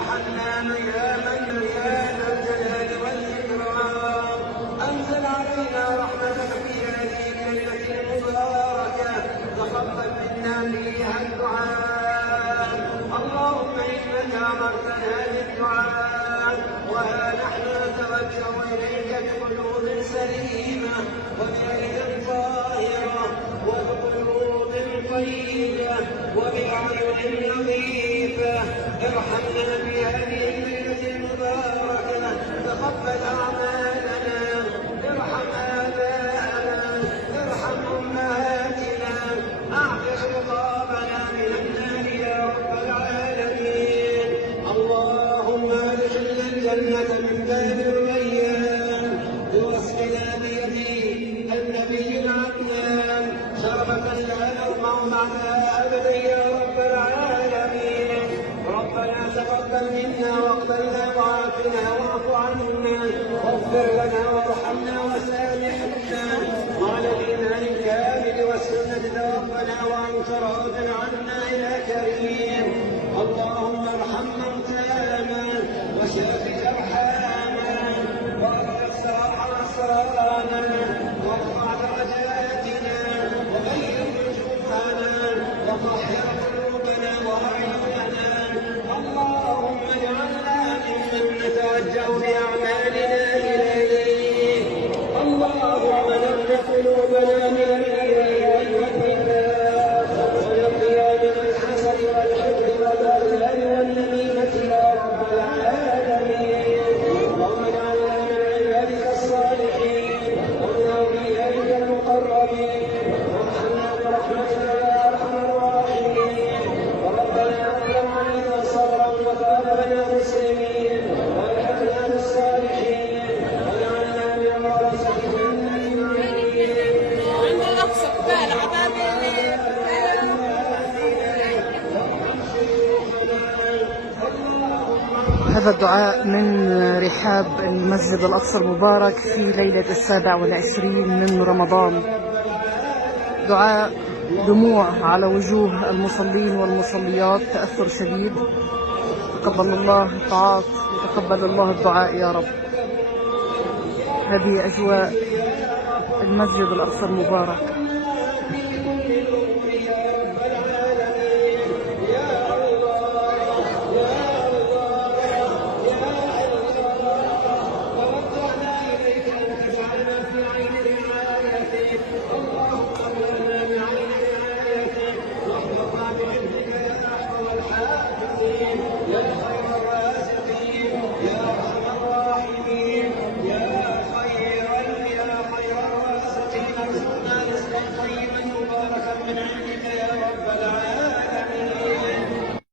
حنان يا من يا ذا الجلال والإكرام أنزل علينا رحمتك في هذه الليلة المباركة تقبل منا فيها الدعاء. اللهم إنك أمرتنا بالدعاء وها نحن نتوجه إليك بقلوب سليمة وبأيد طاهرة وبقلوب طيبة وبأعين نظيفة. ارحمنا في هذه الليلة المباركة، تقبل أعمالنا، ارحم آباءنا، ارحم أمهاتنا، أعتق رقابنا من النار يا رب العالمين. اللهم ادخلنا الجنة من باب الريان بوصفنا بيدي النبي العدنان شربة لا نظمأ بعدها أبدا يا رب العالمين. ربنا تقبل منا واقبلنا وعافنا واعف عنا واغفر لنا وارحمنا وسامحنا وعلى الإيمان الكامل والسنة توفنا وأنت راض عنا يا كريم. اللهم ارحم موتانا وشاف جرحانا وارفع أسرارنا وارفع درجاتنا وغير وجوهنا وطهر قلوبنا وأعيننا. اللهم اجعلنا ممن نتوجه بأعمالنا إليك. اللهم نقل قلوبنا من الرياء والنفاق ونقيا من الحسد والحقد والبغضاء والنميمة يا رب العالمين. اللهم اجعلنا من عبادك الصالحين ومن أوليائك المقربين وارحمنا برحمتك يا أرحم الراحمين. وربنا أكرم علينا صبرا وتوفنا مسلمين والحقنا بالصالحين واجعلنا من ورثة النعيم. هذا الدعاء من رحاب المسجد الأقصى المبارك في ليلة 27 من رمضان. دعاء دموع على وجوه المصلين والمصليات، تأثر شديد. تقبل الله الطاعات وتقبل الله الدعاء يا رب. هذه أجواء المسجد الأقصى المبارك. طيبا مباركا من